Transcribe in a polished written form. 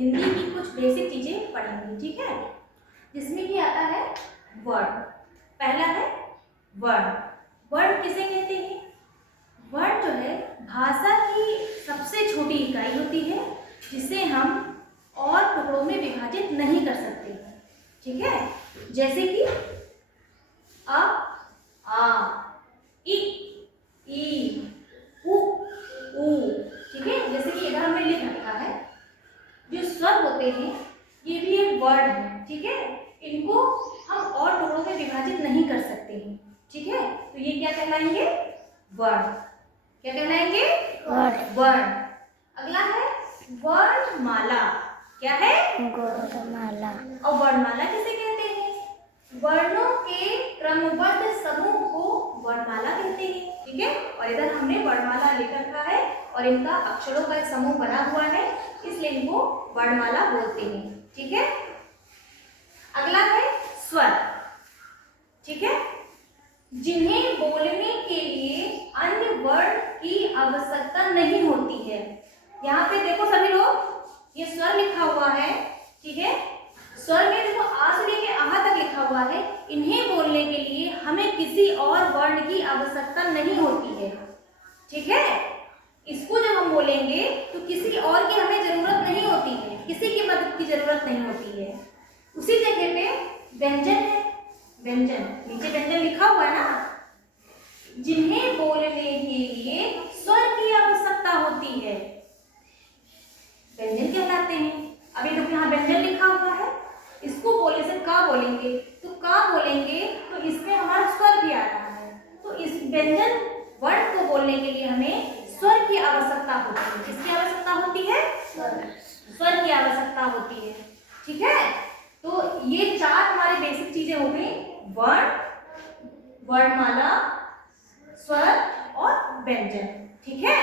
हिंदी की कुछ बेसिक चीजें पढ़ेंगे, ठीक है, जिसमें कि आता है वर्ड। पहला है वर्ड। वर्ड किसे कहते हैं? वर्ड जो है भाषा की सबसे छोटी इकाई होती है जिसे हम और टुकड़ों में विभाजित नहीं कर सकते, ठीक है। जैसे कि अ, आ, इ, ई, उ, ठीक है। जैसे कि इधर हमने लिख रखा है, जो स्वर होते हैं ये भी एक वर्ड है, ठीक है। इनको हम और टुकड़ों में विभाजित नहीं कर सकते हैं, ठीक है। तो ये क्या कहलाएंगे? वर्ड। क्या कहलाएंगे? वर्ड। वर्ड। अगला है वर्णमाला। क्या है? वर्णमाला। और वर्णमाला किसे कहते हैं? वर्णों के क्रमबद्ध समूह को वर्णमाला कहते हैं, ठीक है। और इधर हमने वर्णमाला लिख रखा है और इनका अक्षरों का समूह बना हुआ है, इसलिए इनको वर्णमाला बोलते हैं, ठीक है। अगला है स्वर, ठीक है, जिन्हें बोलने के लिए अन्य वर्ण की आवश्यकता नहीं होती है। यहाँ पे देखो सभी लोग, ये स्वर लिखा हुआ है, ठीक है। स्वर में देखो आ से लेके आहा तक लिखा हुआ है। इन्हें बोलने के लिए हमें किसी और वर्ण की आवश्यकता नहीं होती है, ठीक है। इसको जब हम बोलेंगे तो किसी और की हमें जरूरत नहीं होती है, किसी की मदद की जरूरत नहीं होती है। उसी जगह पे व्यंजन है। व्यंजन, नीचे व्यंजन लिखा हुआ है ना, जिन्हें बोलने के लिए स्वर की आवश्यकता होती है, व्यंजन कहलाते हैं। अभी देखो यहाँ व्यंजन लिखा हुआ है, इसको बोलने से का बोलेंगे, तो का बोलेंगे तो इसमें हमारा स्वर भी आ रहा है। तो इस व्यंजन वर्ड को बोलने के लिए हमें स्वर की आवश्यकता होती है। किसकी आवश्यकता होती है? स्वर की आवश्यकता होती है, ठीक है। तो ये चार हमारे बेसिक चीजें हो गई, वर्ण, वर्णमाला, स्वर और व्यंजन, ठीक है।